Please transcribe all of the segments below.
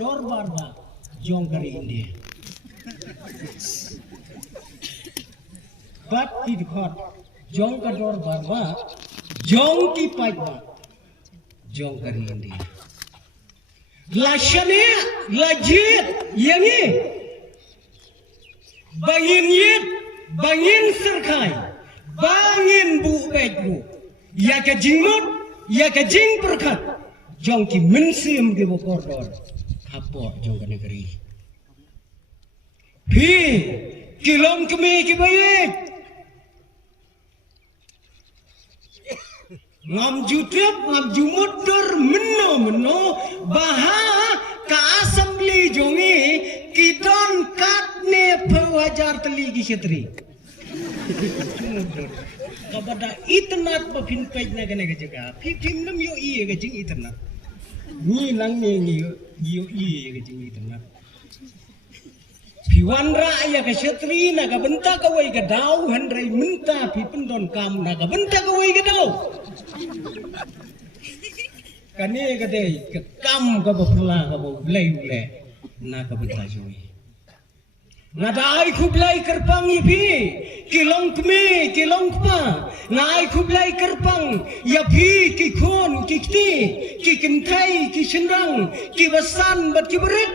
kador barba jong kari India. Bat tidkot jong kador barba jong ki pajba jong kari India. Lashane lajit yangi bangin yit bangin serkai bangin bu bejbu ya ke jingmut ya ke jing perkat jong ki mensim ke bokordor kapor jong ke negeri pi kilom kemi ki baik ngam jutep ngam jumudur meno baha ka assembly jongi kidon katne perwajar teli ki khetri kepada internet papin page na gane jaga phim nam yo i ga jing internet ni nang ni yo i ga jing internet piwan ra ya ka khetri na ga benta ka wai ga dau handrai minta pi pendon kam na ga benta ka wai ga dau kane ga dei ka kam ka bapla ka bo blai na ka benta joi ngadai kublai kerpang ipi kilong kme kilong pa ngai kublai kerpang ya pi ki khon ki kti ki kentai ki sendang ki basan bat ki berit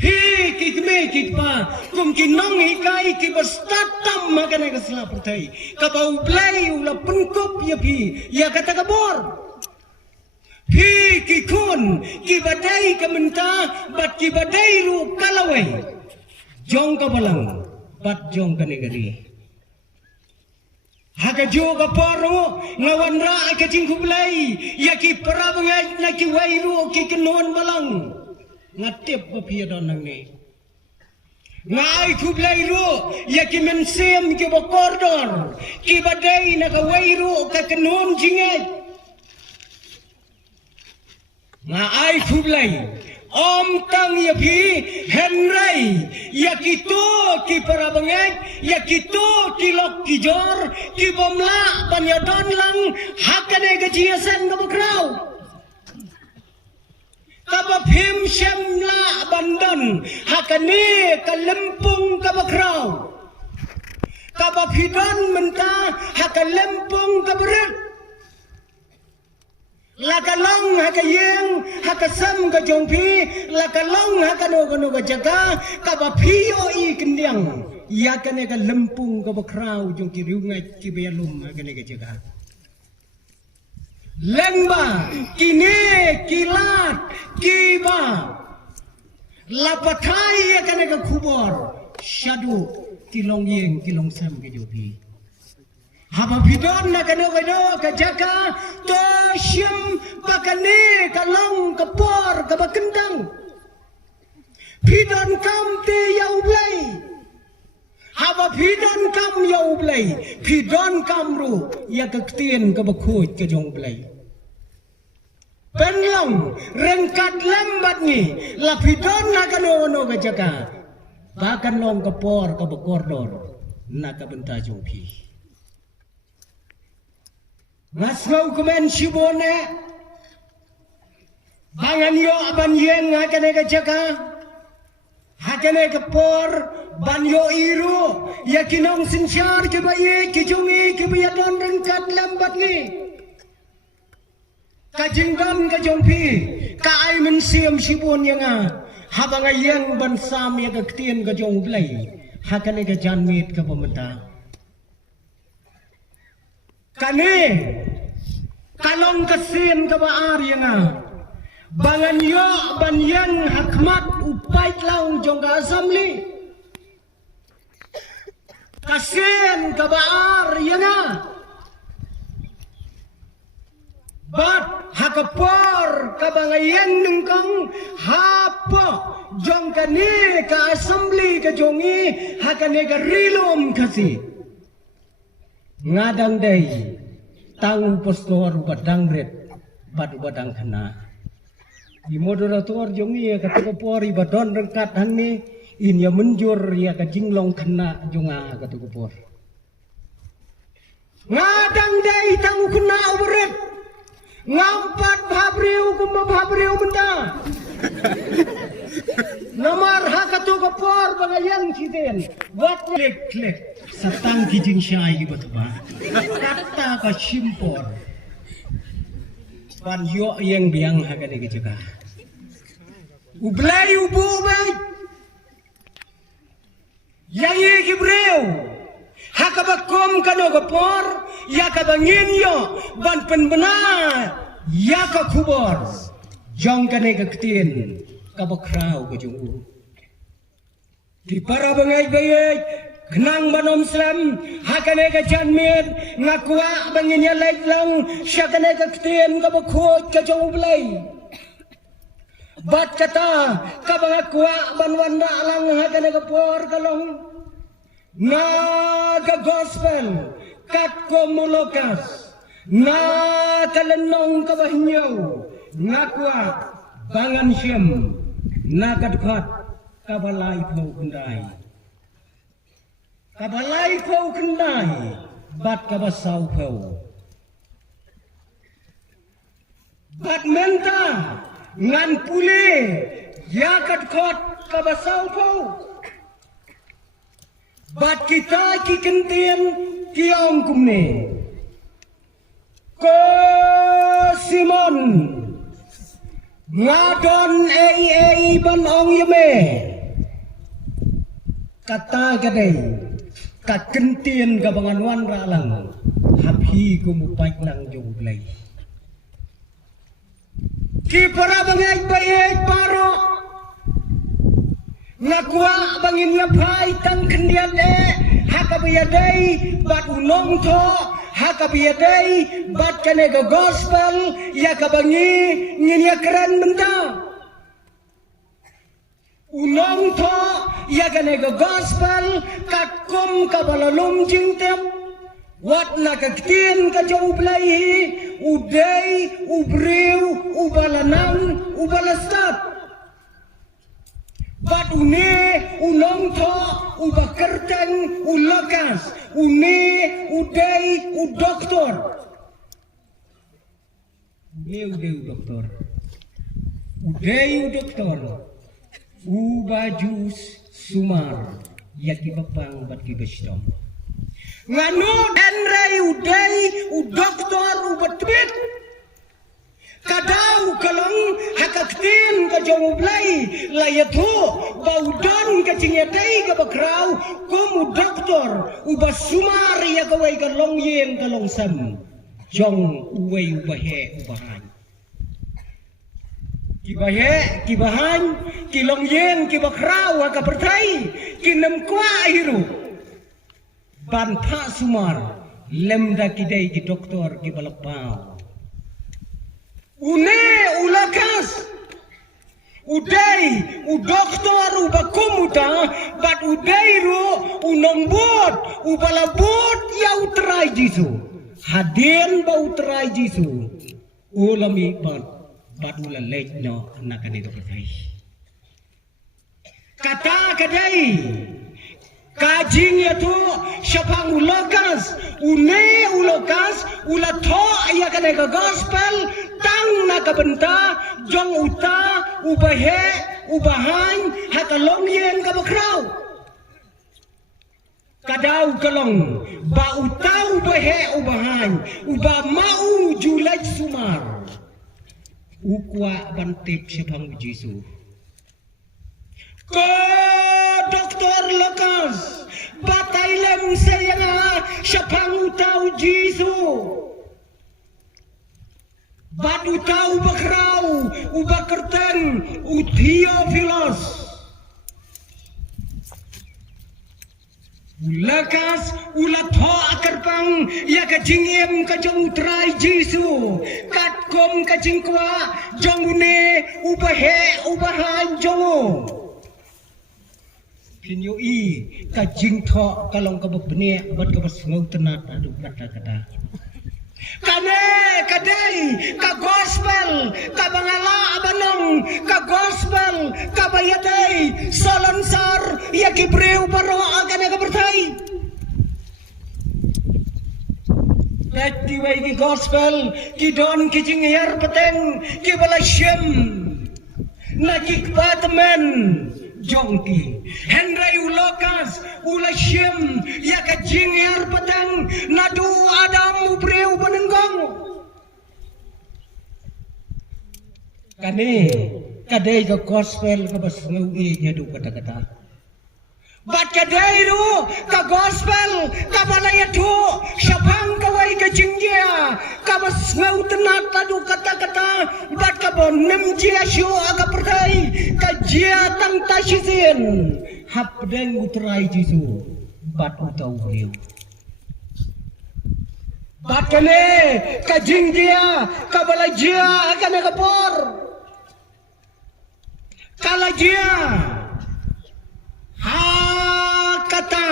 hi ki kme ki pa kum ki nong hi kai ki bastatam magane ka sela pertai ka bau blai ula penkop ya pi ya kata kabor Pi ki kun ki badai kementa bat ki badai ru kalawai jong ka balang bat jong ka negeri haka jo ka paro ngawan ra ka jingku belai ya ki parabangai na ki wairu ki kenon balang ngatip papi don nang ni ngai ku belai ru ya ki mensem ki bokordor ki badai na ka wairu ka kenon jingai nga ai kublai om tang ya pi henrai ya kito ki parabangai ya kito ki lok ki jor ki bomla banyadon lang hakane ga jiasan ga bakrau kaba phim shemla bandon hakane ka lempung ga bakrau kaba phidon menta haka lempung ga berat lakalong haka yeng haka sam ka jongpi lakalong haka no ka jaga ka ba phio i kendiang ya kane ka lempung ka bakrau jong ki riungai ki belum kane ka jaga lengba kine kilat kiba lapatai ya kane ka khubor shadu kilong yeng kilong sam ka jopi haba bidon na kano kano kajaka to syem pakane kalong kapor kabakendang bidon kam te yau blai haba bidon kam yau blai bidon kam ru ya kektien kabakut ke jong blai penlong rengkat lambat ni la bidon na kano kano kajaka bakan long kapor kabakordor na kabenta jong pi Masau kemen shibone bangan yo aban yen hakane ka jaka hakane ka por ban yo iru yakinong sinsyar ke baye ke jungi ke biadon rengkat lambat ni ka jingdam ka jongpi ka ai men siam shibon yang habang ayang ban sam ya ka ktien ka jong blai hakane ka janmit ka pemeta kane kalong kesin ke baar yang bangan yo ban yang hakmat upai laung jong ka assembly kesin ke baar yang bat hakapor ka bangayen nungkang hapa jong ka ni ka assembly ka jongi hakane ka rilom kasi ngadang day tang postor badang red badu badang kena di moderator jongi ka tukupori badon rengkat hanni inya menjur ya ka jinglong kena jonga ka tukupor ngadang day tang kena ubret Ngampat babriu kumba babriu benda. Nomor hakatu kapor bangayang ciden. Buat klik satang kijing syai batba. Kata ka simpor. Pan yo yang biang hakane kejaga. Ublay ubu bay. Yang ikibreu. Hakabakom kano kapor. Yakabangin yo. Ban penbena. Yakakubor. Jong kane kaktin. Kabakrau kajungu. Di para bangay bayay. Kenang banom Islam. Hakane kajanmir. Ngakwa bangin ya laik lang. Syakane kaktin. Kabakot kajungu belay. Bat kata kabangakwa banwanda lang hakane kapor kalong na ka gospel kat komolokas na kalenong kabahinyaw ngakwa bangan siyam na kadkat kabalay po kendai bat kabasaw po bat menta ngan pule yakat kot kabasaw po bat kita kikentien kiong kumne ko Simon ngadon ei ban ong yame kata kadai kakentien kabanganwan ralang hapi kumupaik lang joglay ki para bangay bayay paro ngakwa bangin yapay tang kendiade hakabiyaday bat unong to hakabiyaday bat kanega gospel yakabangi nginyakran benda unong to yakanega gospel katkum kabalalum jingtem wat nakaktin ka jaublay uday ubriw ubalanang ubalastat bat une unong to ubakertang ulakas une uday udoktor uday udoktor ubajus sumar yakibapang bat kibestom nganu enrei uday udoktor ubatbit kadau kalong hakaktin ka jawublay layatu baudon ka cingyatay ka bakraw kum udoktor ubasumar yakaway kalong yen kalong sam jong uway ubahe ubahan kibahan kilong yen kibakraw hakapertay kinamkwa hiru banpa sumar lemda kiday ki doktor ki balapaw une ulakas uday udoktor ubakumuta bat udayru unombot ubalabot ya utray jisu hadin ba utray jisu ulami bat ulalej no nakanito patay kata kadai kajing itu syapang ulokas une ulokas ulato ayakanega gospel tang nakabenta jong uta ubahe ubahan hakalong yen kabakraw kadau kalong ba uta ubahe ubahan uba mau julaj sumar ukwa bantip syapang jisu ko doktor lekas batailem saya syapang utau jisu bat utau bakrau ubakerten utiofilos ulakas ulatho akarpang ya kajingem kajong utrai jisu katkom kajingkwa jongune ubahe ubahan jongo pinyoi kajing tho kalong kababne bat kabasngau tenat adu kata-kata kane kadai ka gospel ka bangala abanong ka gospel ka bayatay solonsar ya kibreu baro agane ka bertay Tadi wai ki gospel ki don ki jingir peteng ki bala syem na ki kpatmen jongki Henry ulokas ula syem ya ka jingir peteng na du adam ubreu penenggong kane kadai ka gospel ka bas ngawi nya du kata-kata bat kadai du ka gospel ka balaya tu syabang kawai ka jingya ka bas ngau tenat tadu kata-kata bat ka bonem jia syu aga pertai ka jia tang tasizin hap deng utrai jisu bat utau beliau bat kane ka jingya ka balajia akan kapor kala jia ha kata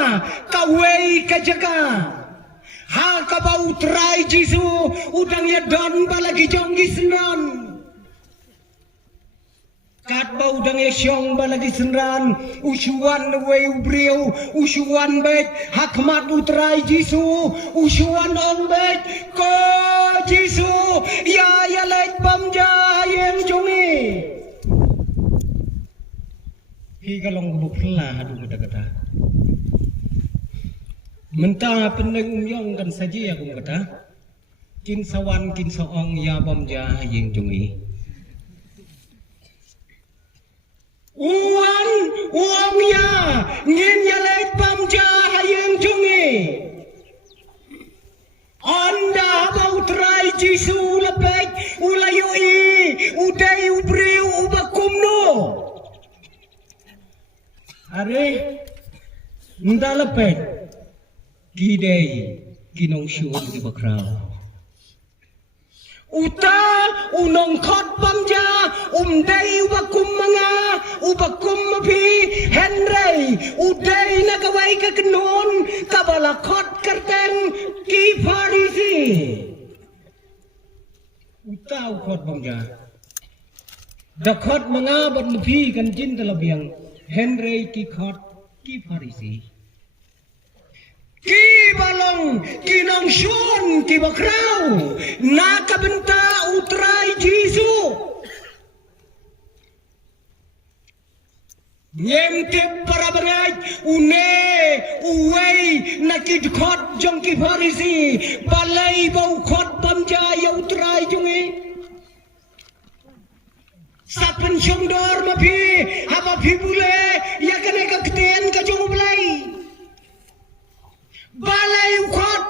kawei kajaga ha kabau trai jisu udang ya don balagi jonggi senan kat bau udang ya syong balagi senan usuan wei ubriu usuan bet hakmat utrai jisu usuan ong bet ko jisu ya lek pamja yang jongi hi kalong bukla adu kata-kata mentah peneng umyong kan saja aku kata kin sawan kin soong ya bom ja yeng jungi uang ya ngin ya lek bom ja yeng jungi anda bau trai jisu lepek ulayui udai ubriu ubakumno are ndalepek gidei kinong syuon di bakrau uta unong khot pamja umdei ubakum manga ubakum mapi henrei udei nakawai ka kenon kabala khot kerteng ki farisi uta khot pamja da khot manga bat mapi kan jin talabiang Henry ki khot ki farisi ki balong ki nong syun ki bakrau na kabenta utrai jisu nyemtip para berai une uwei na ki khot jong ki farisi balai bau khot pamja ya utrai jongi sapen syongdor mapi apa bule ya kene ka keten ka jong belai balai ukot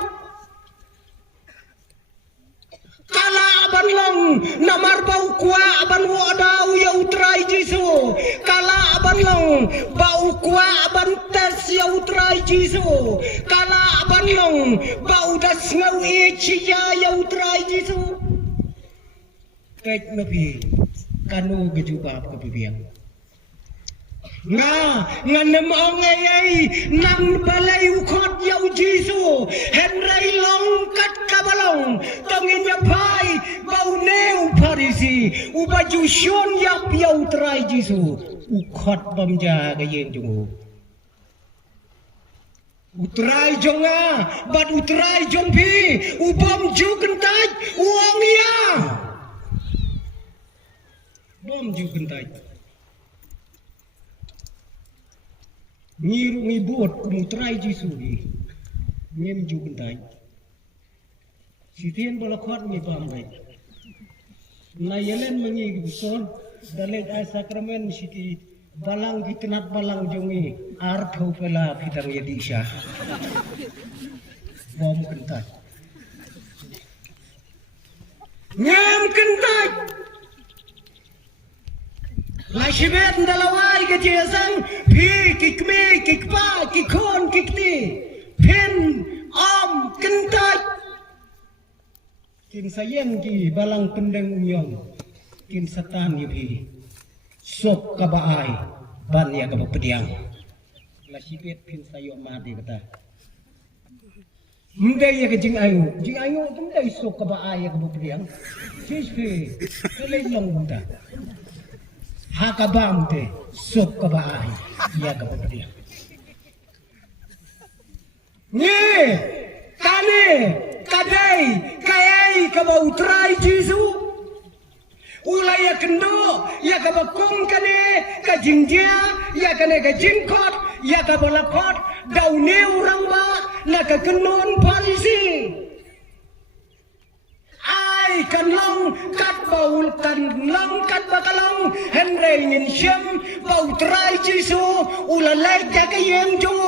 kala aban long namar bau kwa aban wadau ya utrai jisu kala aban long bau kwa aban tes ya utrai jisu kala aban long bau das ngau ichia ya utrai jisu pek nabi kanu gejubab ke bibiang nganem ongei nang balai ukot yau jisu henrai longkat kabalong tongin ya pai bau neu farisi ubaju syun yap yau trai jisu ukot bamja gayeng jungu utrai jonga bat utrai jongpi ubam ju kentaj uang ya bom ju kentaj ngiru ngibut kumutrai jisu di ngem ju kentaj sitien balakot ngi pamai na yelen mengi gusol dalek ai sakramen siti balang kitnat balang jongi artho pela pitang yadisha bom kentaj ngem kentaj Lashibet ndalawai ke jesang pi kikme kikpa kikon kikti pen om kentaj kin sayang ki balang pendeng umyong kin satan yubi sok kabaai ban ya kabapediang Lashibet kin sayo mati kata mendai ya ke jing ayu mendai sok kabaai ya kabapediang sispe keleng buta hakabam te sok kabaai ya kabapediang ni kane ka Adai kayai kabau trai Jisu. Ulaya kendo ya kabakong kane ka jingjia ya kane ka jingkot ya kabalakot daune urang ba na ka kenon Parisi. Ai kan long kat baul kan long kat bakalong henrei ngin syam bau trai Jisu ulalai ta ka yem jo.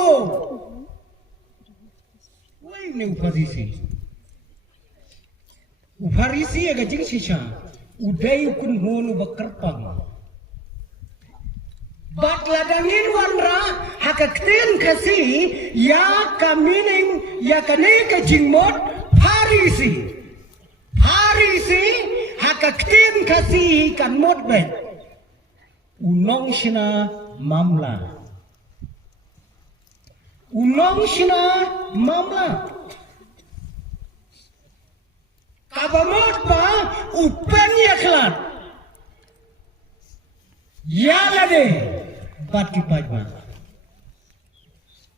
Wai ne Parisi. Parisi ya ka jing sisa. Uday kun hono bakerpang. Bat ladangin wanra hakakten kasi ya kamining ya kane ka jingmot Parisi. Parisi hakakten kasi kan mot bet. Unong sina mamla. Unong sina mamla. Kabamot pa upen yaklat. Yala de bat kipaj ba.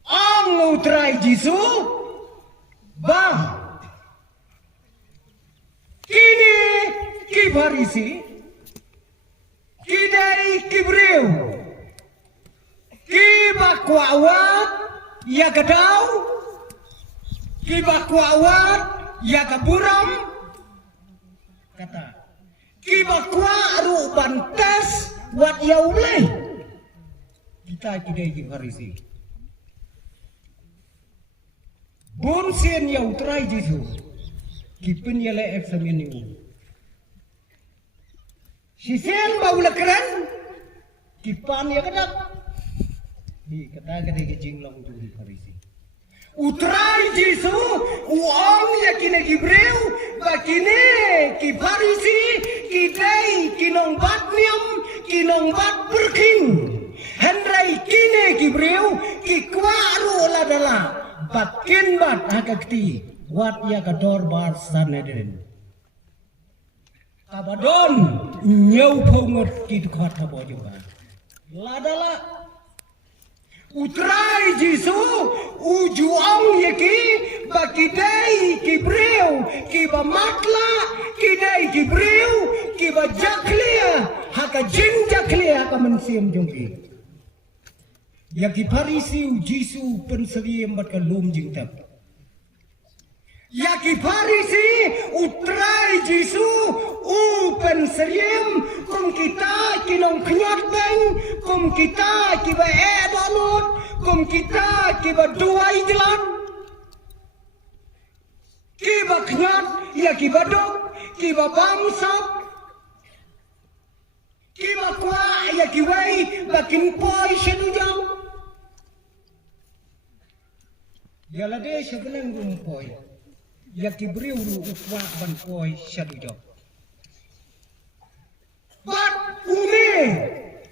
Ang utrai Jisu ba. Kini ki Parisi kidai kibriu ki bakwawat ya gadau ki bakwawat ya kaburam kata kibakwa aru bantas wat yaulai kita kidai ki Parisi bon sen yau trai Jisu kipin yale eksamen ni si sen baula keren kipan ya kadak di kata gede ke jinglong tu di Parisi utrai Jisu uang ya kine Gibreu bakine ki Parisi kidai kinong bat niam kinong bat berking henrai kine Gibreu ki kwaru ladala batkin bat hakakti wat ya kador bar saneden kabadon nyau pongot ki kota bojoba ladala utrai Jisu ujuang yaki bakidai kibreu kibamatla kidai kibreu kibajaklia haka jinjaklia haka mensiam jongki yaki Parisi Jisu penseriam bat kalum jingtap yaki Parisi utrai Jisu penseriam kum kita kinong knyot beng kum kita kiba edonut kum kita kiba duai jalan kiba knyot ya kiba dok kiba bangsat kiba kwa ya kiwai bakin poi sedujang ya lade sebenang rumpoi ya kibriu ukwa ban poi sedujang bat une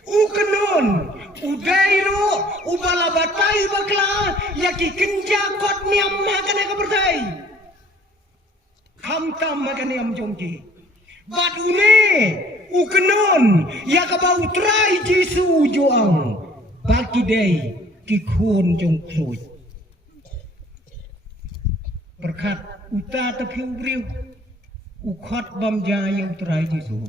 ukenon udairu ubalabatai bakla yaki kenja kot niam makane kapertai kam makane am jongki bat une ukenon yakabau trai Jisu joang baki dei kikun jong kruj berkat uta tepiu briu ukot bamja yang trai Jisu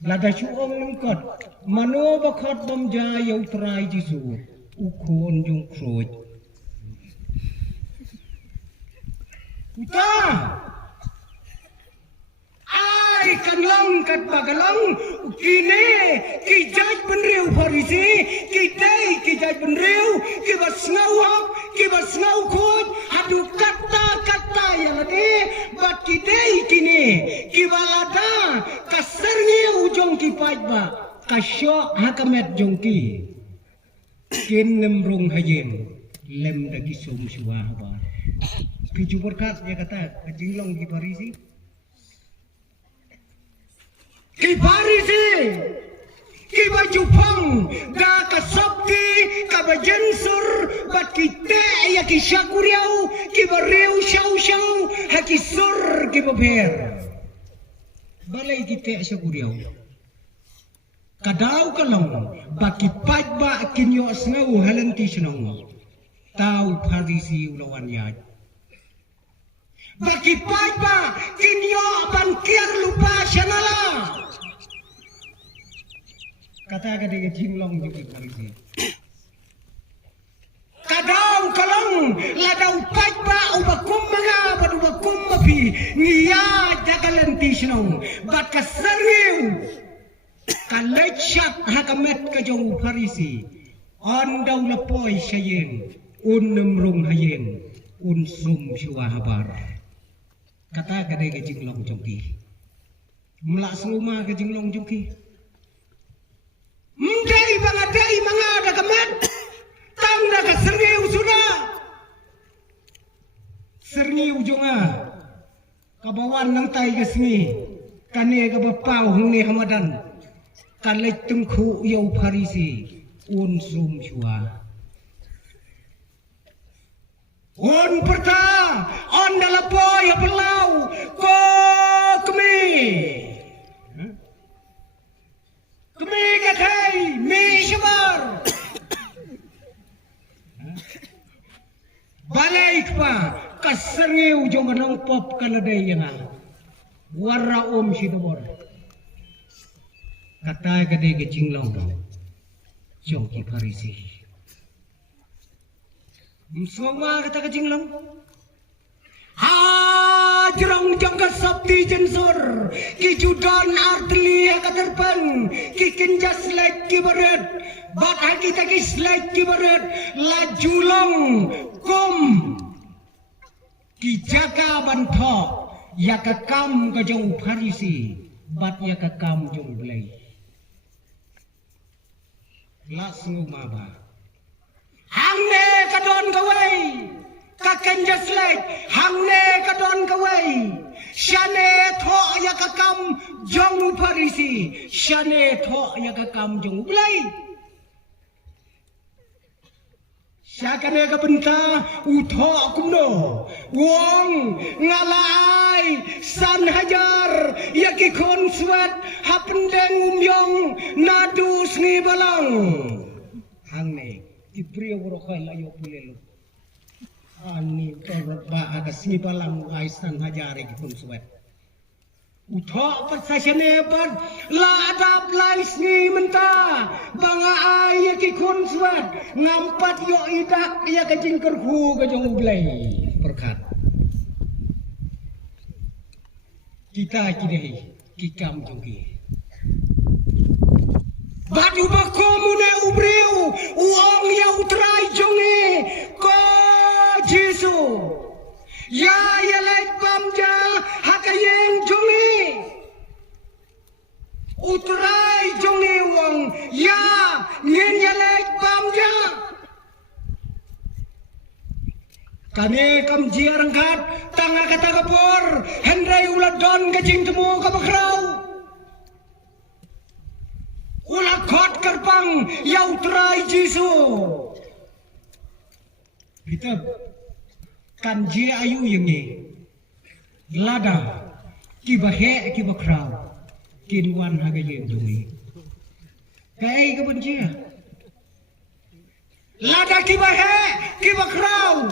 lada chuong lungkot mano bakot bamja yang trai Jisu ukon jong kruj uta ai kan long kat bagalang kine ki jaj penriu Parisi ki dai ki jaj penriu ki basngau khoj adu kata yang ade bat ki dai kine ki balada kasarnya ujong ki pajba kasyo hakamet jongki kin ngemrung hayem lem dagi sum suwa ba ki juberkat dia kata jinglong ki Parisi ki Parisi ki bajupang da kasabti ka bajensur bat kita ya ki syakuriau ki bareu syau haki sur ki baber balai kita syakuriau kadau kalong baki pajba kinyo snau halenti senong tau Parisi ulawan ya bagi paipa kinyo ban kiar lupa syanala kata kadang jinglong juga parisi kadang kalong ladau paipa ubakum mga bad ubakum mapi ngiya jagalanti sinong bat kasariw kalechat hakamet kajong parisi on daw lapoy sayeng unnemrong hayeng unsum syua habar kata kadai ke jinglong jongki melak seluma ke jinglong jongki mdai bangadai mangada kemet tanda ke serniu sudah serniu jonga kabawan nang tai ke sengi kane ke bapau huni hamadan kalai tengku yau parisi unsum syua on perta on dalapoy apelau ko kemi kemi katai mi syabar balik pa kaserngeu jong nang pop kaladai yang warra sidobor kata gade ke jinglong jong ki parisi semua kata kecing lang. Jerong jangka sabti jensor kijudan artli katerpan kikinjas like kibaret bat haki takis like kibaret lajulong kum kijaka bantok yakakam kajong parisi bat yakakam jong belai langsung maba hangne kadon kawai kakenjas like hangne kadon kawai shane tho yakakam jong parisi shane tho yakakam jong ulai syakane kabenta utho kumno wong ngalai san hajar yakikon swat hapendeng umyong nadu sni balang hangne Ibriyo borokay layo pulelo. Ani torot ba agasi balang aisan hajari kipun suwet. Uthok persasane ban la adab lais ni menta banga ay kikun suwet ngampat yo idak ya kajing kerhu kajong ublay berkat. Kita kini kikam jongki. Badu bakomune ubriu uong ya utrai jonge ko Jesu ya yelek bamja hakayeng jonge utrai jonge uong ya ngen yelek bamja kane kam jiarangkat tanga kata kapor hendrai uladon kajing temu kabakrau ulah kot kerbang yau terai Jesu. Kita kan je ayu yang ni lada kibahe kibakrau kinwan haga yang dungi. Kai ke benci lada kibahe kibakrau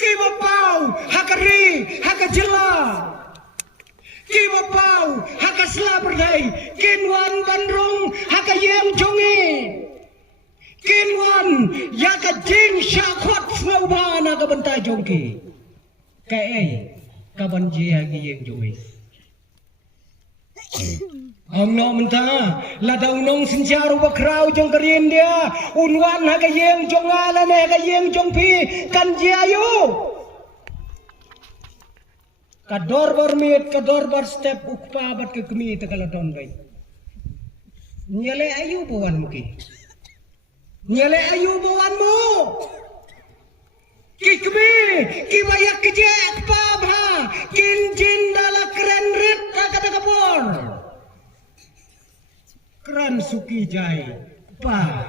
kibapau hakari hakajela Kibapau hakasla berdai kinwan bandrung hakayem jongi kinwan yakajing syakot snobana kabenta jongki kai kaban jia giyeng jongi amno menta lada unong sinjaru bakrau jong kerin dia unwan hakayem jongala ne hakayem jongpi kan jiayu kador barmit kador bar step ukpa bat ke kemi tagaladon bay nyale ayu bawan mo ki nyale ayu bawan mo ki kemi ki bayak keje ukpa bha kin jin dala keren rit kata kapor kran suki jai pa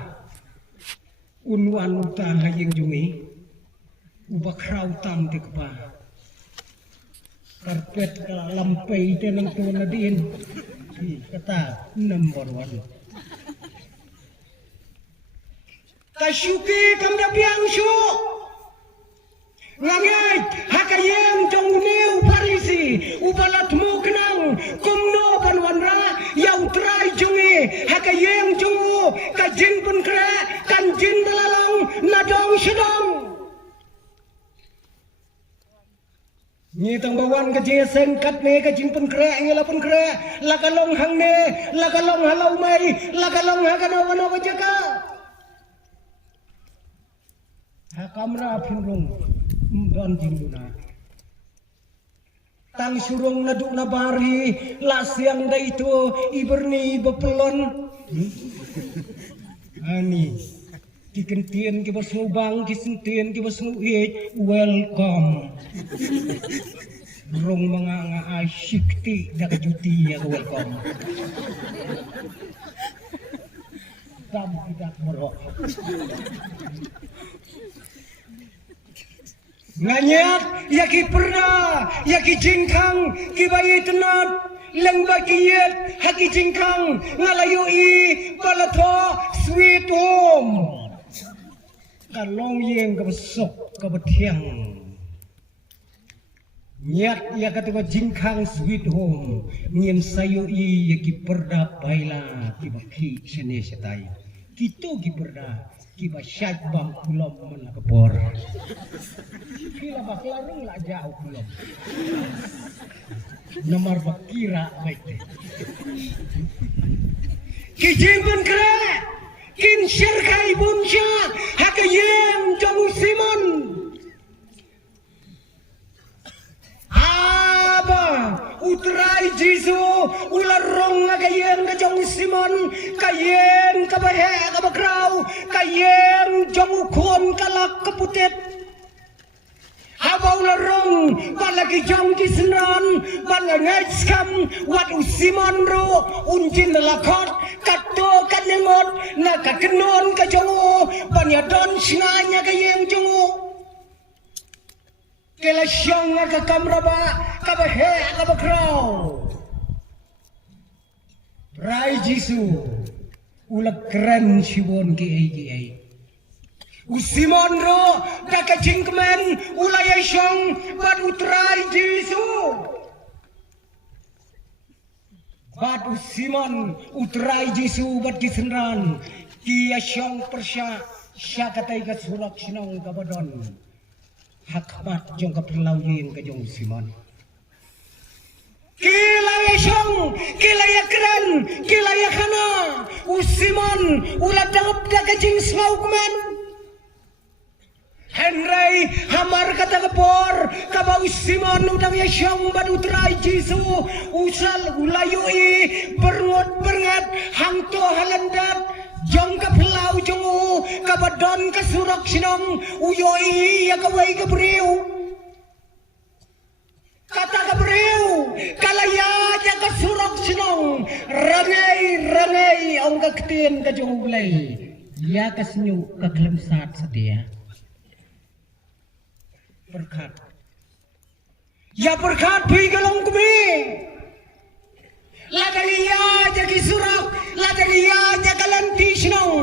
unwan uta hayeng jungi ubakrau tam te kpa karpet lampai tenang tu nadin kata number 1 kasyuki kamda piang syu ngangai ubalat mo kenang kumno panwanra yang try jungi hakayeng jungu kajin pun kre kanjin dalalong nadong sedong ni tang bawan kajesen kat ne kajin pun kre ngela pun kre lakalong hang ne lakalong halau mai lakalong hakano wano kajaka hakamra pinrung don jinguna tang surung naduk na bari lasyang da itu iberni bepelon ani kikentien ki basmu bang kisentien ki basmu welcome rong mga asyikti da kajuti ya welcome tam tidak merok nganyak yaki perda yaki jingkang kibayi tenat lengba kiyet haki jingkang ngalayui balato sweet home kalong yeng kabesok kabetiang nyat ya kata jingkang sweet home ngien sayui yaki perda baila kibaki sene setai kitu ki perda kiba syat bang kulom mana kepor kila baklarung lah jauh kulom nomor bakira baik deh kijimban kere kin syirkai bunsya hakayem jong simon utrai jisu ularong kayeng kajong simon kayeng kabahe kabakrau kayeng jong ukon kalak keputet habau larong balagi jong kisnan balangay skam wat usimon ro unjin lakot kato kanengot nakakenon kajongo banyadon singanya kayeng jongo kela syong ka kamraba kabahe kabakrau rai jisu ulag keren sibon ki usimon ro daka jingkmen ulay syong bad utrai jisu bad usimon utrai jisu bad kisenran ki syong persya syakatai ka surak sinong kabadon hakmat jong kaperlau yin ka jong simon kilaya syong kilaya keren kilaya kana usimon uladap da kajing smaukman Henry hamar kata kepor kaba usimon udang ya syong bad utrai jisu usal ulayui berngot berngat hangto halandat jong kapelau jongu kabadon kasurak sinong uyoi ya kawai kabriu kata kabriu kalaya ya kasurak sinong rangai ong kaktin ka jongu ulay ya kasinyu kaklemsat setia berkat ya berkat bigalong kumi ladaliya jagi surak ladaliya jagalanti sinong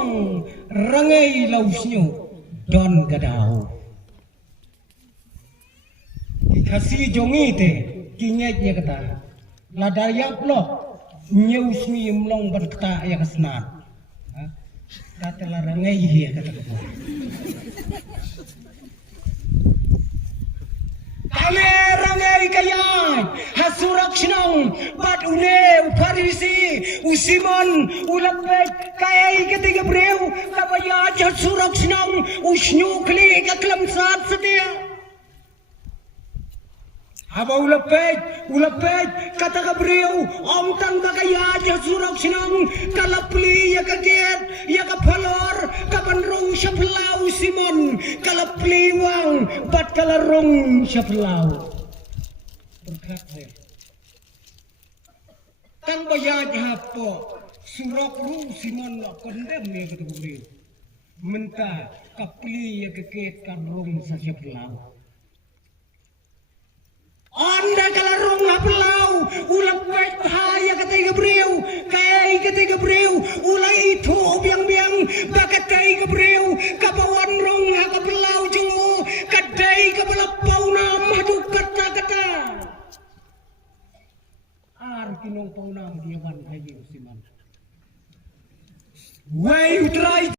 rangai lausnyo don gadao ikasi jongi te kinyet ya kata ladaya plok nyeusmi mlong berkata ya kasnat kata la rangai ya kata ko rangai kayay hasurak sinong bat une uparisi usimon ulapet kayay ketiga breu kabaya hasurak sinong usnyukli kaklamsat setia haba ulapet kata kabreu omtang bakaya hasurak sinong kalapli ya kaget ya kapalor kapanrong syaplau simon kalapli wang bat kalarong syaplau berkat kang bayad hapo surok ru simon la kondem ne kata kubriu menta kapli ya keket karong sa syaplau anda kalarong hapelau ulang baik bahaya kata Gabriel kay kata Gabriel ulay itu biang-biang bakatai Gabriel kapawan rong hakapelau jungu kadai kapalapau na madu kata-kata kinong paunang diaman kayo siman. Way utray